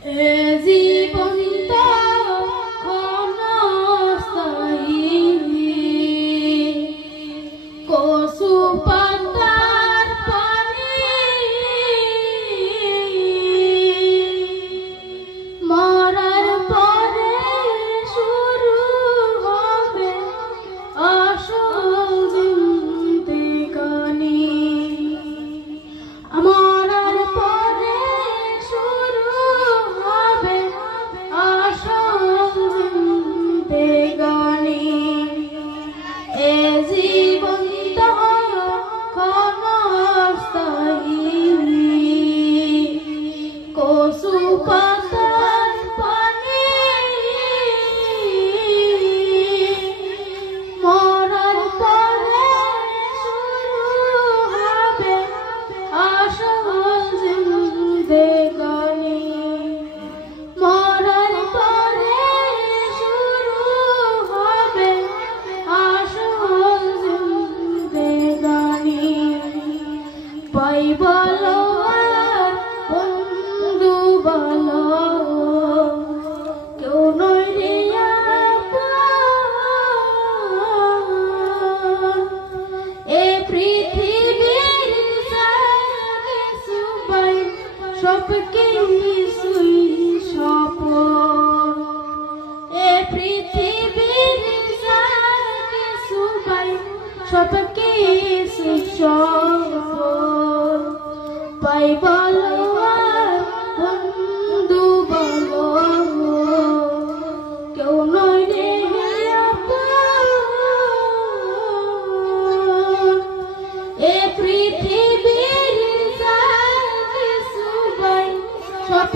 এ জীবন তো ক্ষণস্থায়ী, কচু পাতার পানি মরার পরে শুরু হবে আসল জিন্দেগানি। মরার পরে শুরু হবে আসল জিন্দেগানি। এ জীবন তো ক্ষণস্থায়ী, কচু পাতার পানি মরার পরে শুরু হবে আসল জিন্দেগানি। মরার পরে শুরু হবে আসল জিন্দেগানি। ভাই বলো আর বন্ধু বলো, কেউ নয় রে আপন। এ পৃথিবীর কিছু পাই, সব কিছুই স্বপ্ন। এ পৃথিবীর কিছু পাই, সব কিছু স্বপ্ন। পাই বলো আর বন্ধু বলো, কেউ নয় রে আপন। এ পৃথিবীর কিছু পাই, সব